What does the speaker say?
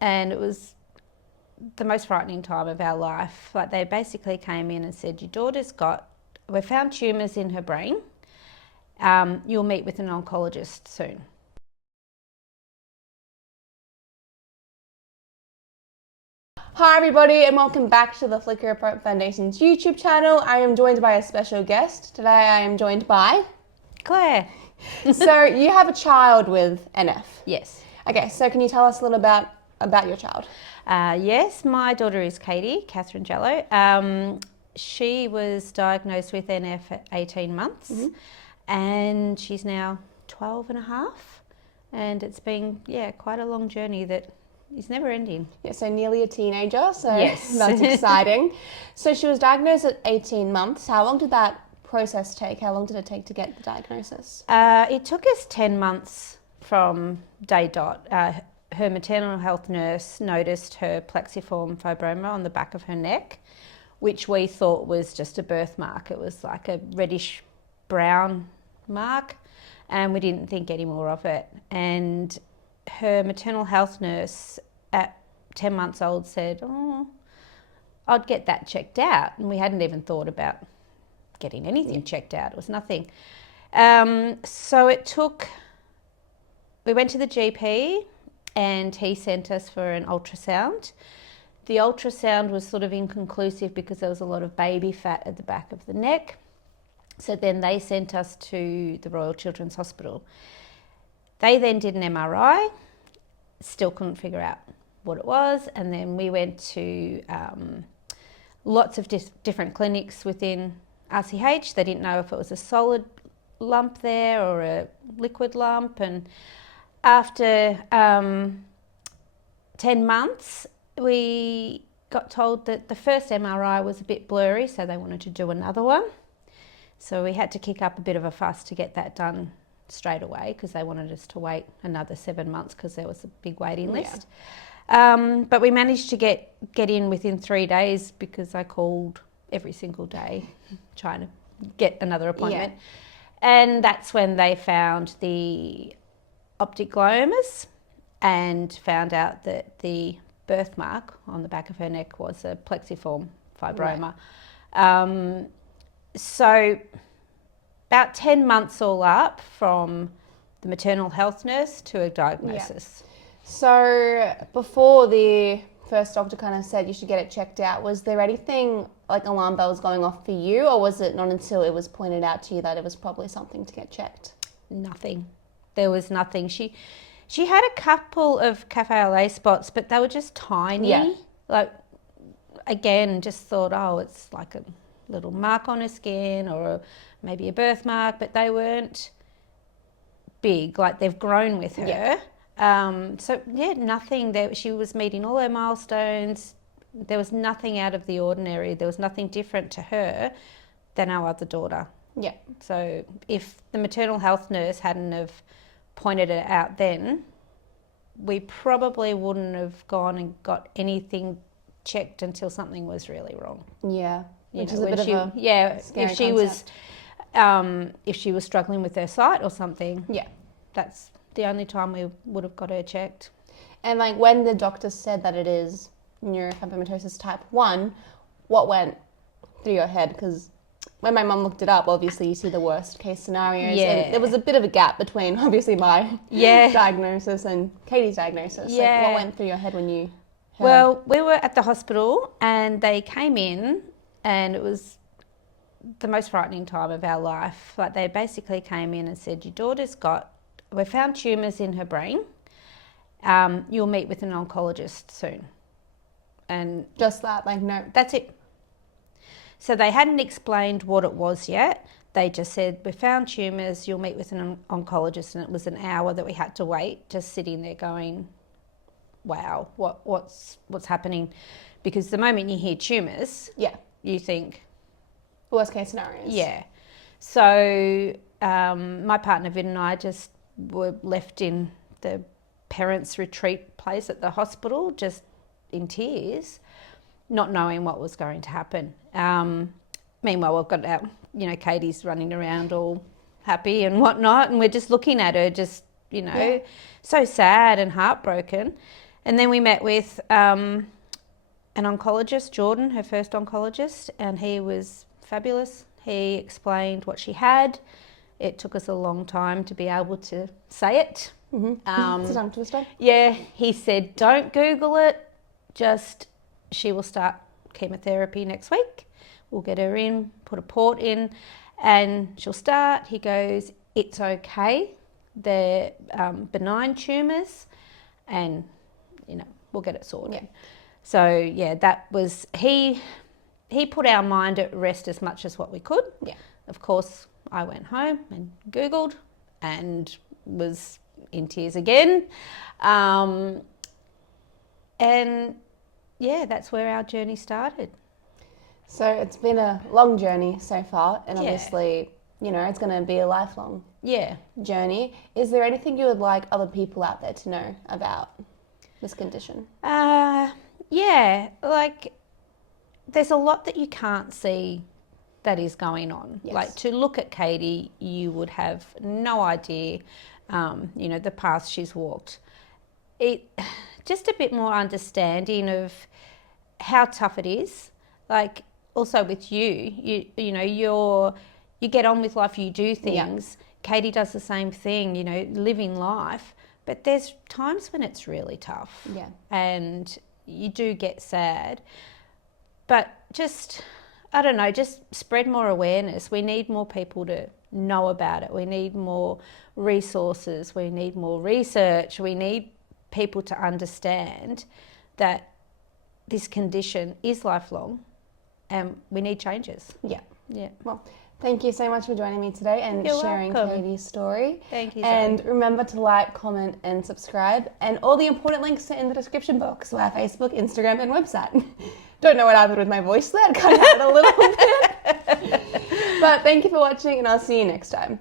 and it was the most frightening time of our life. Like, they basically came in and said, your daughter's we found tumours in her brain. You'll meet with an oncologist soon. Hi everybody, and welcome back to the Flicker Apart Foundation's YouTube channel. I am joined by a special guest. Today I am joined by Claire. So you have a child with NF. Yes. Okay, so can you tell us a little about your child? Yes, my daughter is Catherine Jello. She was diagnosed with NF at 18 months, and she's now 12 and a half, and it's been quite a long journey that is never ending. Yeah, so nearly a teenager, so yes. That's exciting. So she was diagnosed at 18 months. How long did that process take? How long did it take to get the diagnosis? It took us 10 months from day dot. Her maternal health nurse noticed her plexiform fibroma on the back of her neck, which we thought was just a birthmark. It was like a reddish brown mark, and we didn't think any more of it. And her maternal health nurse at 10 months old said, oh, I'd get that checked out. And we hadn't even thought about getting anything checked out. It was nothing. So we went to the GP and he sent us for an ultrasound. The ultrasound was sort of inconclusive because there was a lot of baby fat at the back of the neck. So then they sent us to the Royal Children's Hospital. They then did an MRI, still couldn't figure out what it was, and then we went to lots of different clinics within RCH. They didn't know if it was a solid lump there or a liquid lump, and after 10 months we got told that the first MRI was a bit blurry, so they wanted to do another one. So we had to kick up a bit of a fuss to get that done straight away because they wanted us to wait another 7 months because there was a big waiting list. But we managed to get in within 3 days because I called every single day trying to get another appointment. And that's when they found the optic gliomas and found out that the birthmark on the back of her neck was a plexiform fibroma. So about 10 months all up from the maternal health nurse to a diagnosis. So before the first doctor kind of said you should get it checked out, was there anything like alarm bells going off for you, or was it not until it was pointed out to you that it was probably something to get checked? Nothing. There was nothing. She had a couple of cafe au lait spots, but they were just tiny. Like, again, just thought, oh, it's like a little mark on her skin or maybe a birthmark, but they weren't big, like they've grown with her. Nothing. She was meeting all her milestones. There was nothing out of the ordinary. There was nothing different to her than our other daughter. So if the maternal health nurse hadn't have pointed it out then, we probably wouldn't have gone and got anything checked until something was really wrong. Which is a bit of a scary concept. If she was struggling with her sight or something, that's the only time we would have got her checked. And like when the doctor said that it is Neurofibromatosis Type 1, what went through your head? Because when my mum looked it up, obviously you see the worst case scenarios. And there was a bit of a gap between obviously my diagnosis and Katie's diagnosis. Like, what went through your head when you heard? Well, we were at the hospital and they came in, and it was the most frightening time of our life. Like, they basically came in and said, your daughter's we found tumours in her brain. You'll meet with an oncologist soon. And just that, like, no. That's it. So they hadn't explained what it was yet. They just said, we found tumours, you'll meet with an oncologist. And it was an hour that we had to wait, just sitting there going, wow, what's happening? Because the moment you hear tumours, you think, worst case scenarios. So my partner Vin and I just were left in the parents' retreat place at the hospital, just in tears, not knowing what was going to happen. Meanwhile, we've got our, Katie's running around all happy and whatnot, and we're just looking at her, just, so sad and heartbroken. And then we met with an oncologist, Jordan, her first oncologist, and he was fabulous. He explained what she had. It took us a long time to be able to say it. Mm-hmm. It's a tongue twister. Yeah, he said, don't Google it, just she will start chemotherapy next week. We'll get her in, put a port in, and she'll start. He goes, it's okay. They're benign tumours, and, we'll get it sorted. Yeah. So, yeah, that was, he put our mind at rest as much as what we could. Yeah. Of course, I went home and Googled and was in tears again. And, yeah, that's where our journey started. So it's been a long journey so far, and Yeah. obviously, it's going to be a lifelong Yeah. journey. Is there anything you would like other people out there to know about this condition? Yeah, like there's a lot that you can't see that is going on. Yes. Like to look at Katie, you would have no idea, the path she's walked. Just a bit more understanding of how tough it is. Like also with you get on with life, you do things. Yeah. Katie does the same thing, living life. But there's times when it's really tough. Yeah. And you do get sad. But just spread more awareness. We need more people to know about it. We need more resources. We need more research. We need people to understand that this condition is lifelong and we need changes. Yeah. Yeah. Well, thank you so much for joining me today and sharing Katie's story. Thank you. And remember to like, comment and subscribe. And all the important links are in the description box. So our Facebook, Instagram and website. Don't know what happened with my voice there. Cut out a little bit. But thank you for watching and I'll see you next time.